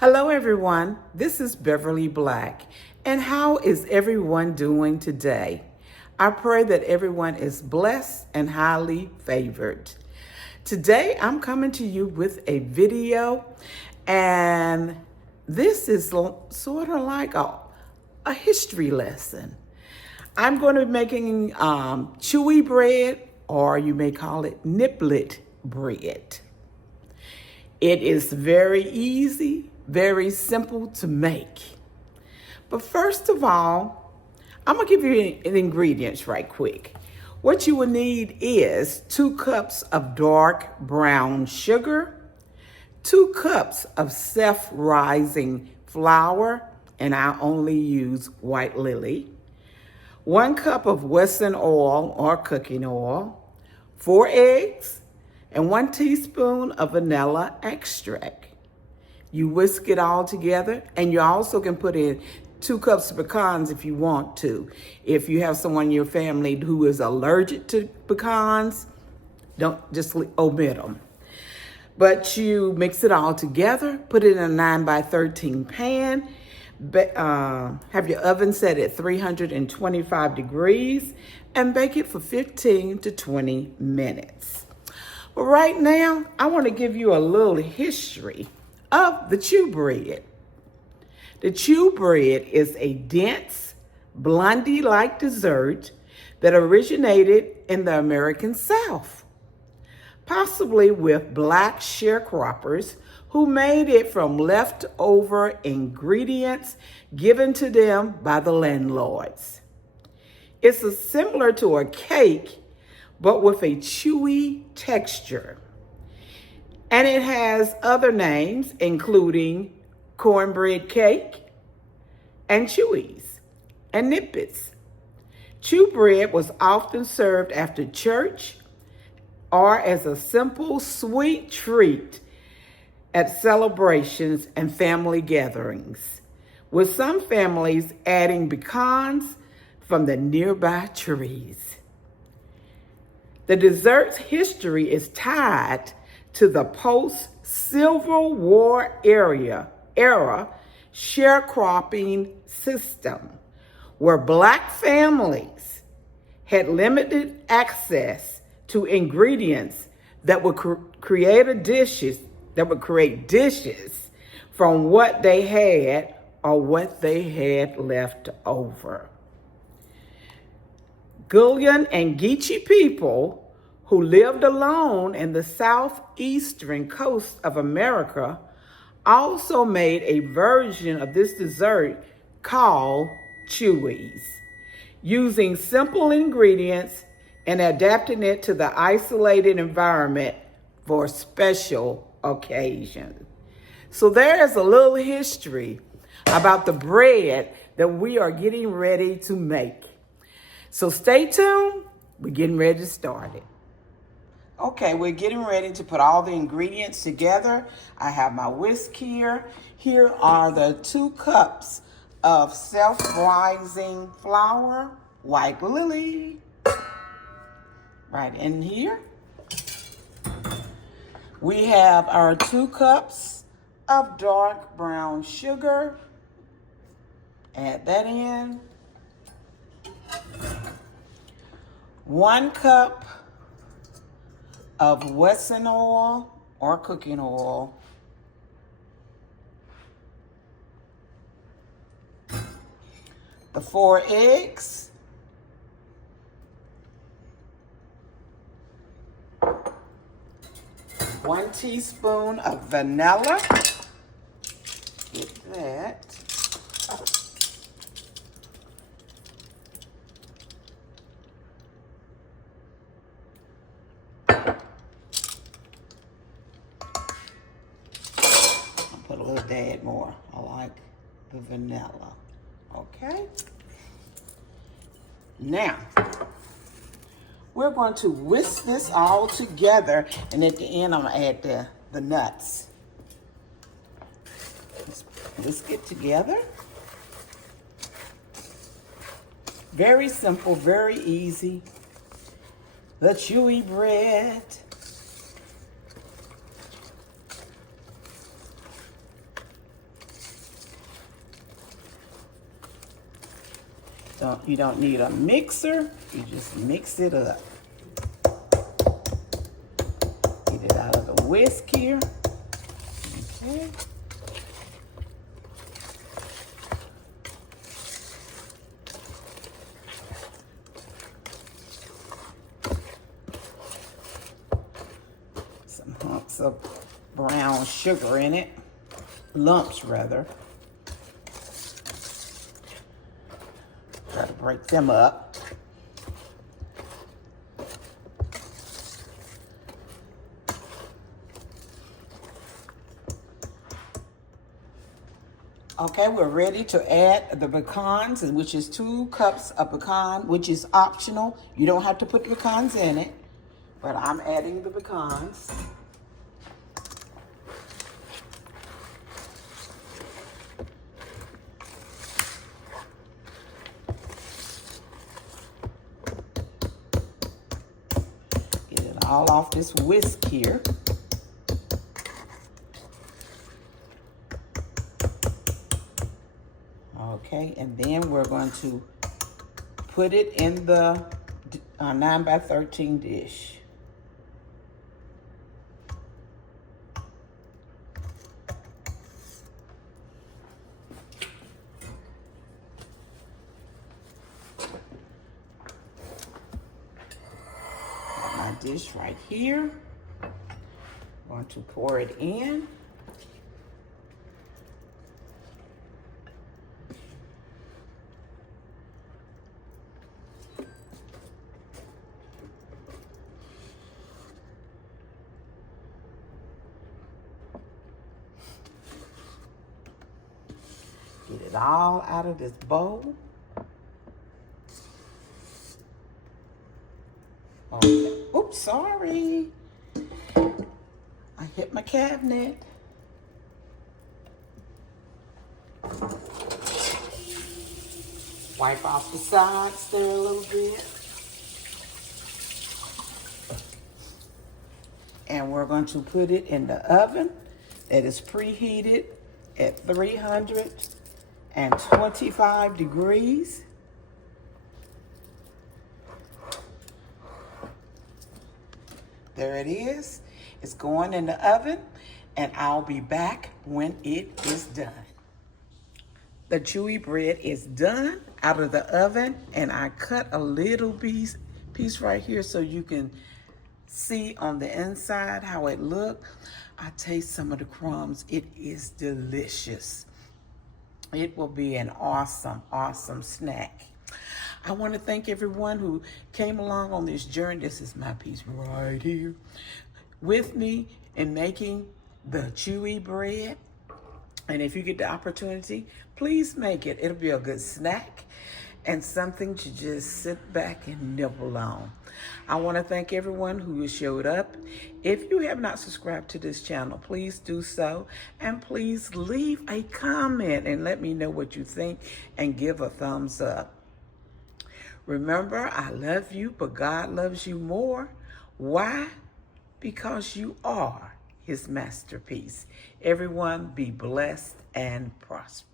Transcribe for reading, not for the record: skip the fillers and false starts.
Hello everyone, this is Beverly Black, and how is everyone doing today? I pray that everyone is blessed and highly favored. Today I'm coming to you with a video, and this is sort of like a history lesson. I'm going to be making chewy bread, or you may call it niblet bread. It is very easy, very simple to make. But first of all, I'm gonna give you the ingredients right quick. What you will need is 2 cups of dark brown sugar, 2 cups of self-rising flour, and I only use white lily, 1 cup of wesson oil or cooking oil, 4 eggs, and 1 teaspoon of vanilla extract. You whisk it all together, and you also can put in 2 cups of pecans if you want to. If you have someone in your family who is allergic to pecans, don't just omit them. But you mix it all together, put it in a 9 by 13 pan, have your oven set at 325 degrees, and bake it for 15 to 20 minutes. But right now, I want to give you a little history of the chew bread. The chew bread is a dense, blondie-like dessert that originated in the American South, possibly with black sharecroppers who made it from leftover ingredients given to them by the landlords. It's similar to a cake, but with a chewy texture. And it has other names, including cornbread cake and chewies and nippets. Chew bread was often served after church or as a simple sweet treat at celebrations and family gatherings, with some families adding pecans from the nearby trees. The dessert's history is tied to the post-Civil War era sharecropping system, where Black families had limited access to ingredients that would create dishes from what they had or what they had left over. Gullion and Geechee people who lived alone in the southeastern coast of America also made a version of this dessert called chewies, using simple ingredients and adapting it to the isolated environment for special occasions. So there is a little history about the bread that we are getting ready to make. So stay tuned, we're getting ready to start it. Okay, we're getting ready to put all the ingredients together. I have my whisk here. Here are the 2 cups of self-rising flour, white lily, right in here. We have our 2 cups of dark brown sugar. Add that in. 1 cup of wesson oil or cooking oil. The 4 eggs. 1 teaspoon of vanilla. Get that. Put a little tad more. I like the vanilla. Okay. Now, we're going to whisk this all together, and at the end, I'm going to add the nuts. Let's whisk it together. Very simple, very easy. The chewy bread. You don't need a mixer. You just mix it up. Get it out of the whisk here. Okay. Some hunks of brown sugar in it. Lumps, rather. Try to break them up. Okay, we're ready to add the pecans, which is 2 cups of pecan, which is optional. You don't have to put pecans in it, but I'm adding the pecans. Get it all off this whisk here. Okay, and then we're going to put it in the 9 by 13 dish. Got my dish right here. I'm going to pour it in. Get it all out of this bowl. Okay. Oops, sorry. I hit my cabinet. Wipe off the sides there a little bit. And we're going to put it in the oven that is preheated at 325 degrees. There it is. It's going in the oven, and I'll be back when it is done. The chewy bread is done out of the oven, and I cut a little piece right here so you can see on the inside how it looks. I taste some of the crumbs. It is delicious. It will be an awesome, awesome snack. I want to thank everyone who came along on this journey. This is my piece right here with me in making the chewy bread. And if you get the opportunity, please make it. It'll be a good snack and something to just sit back and nibble on. I want to thank everyone who showed up. If you have not subscribed to this channel, please do so. And please leave a comment and let me know what you think and give a thumbs up. Remember, I love you, but God loves you more. Why? Because you are His masterpiece. Everyone be blessed and prosperous.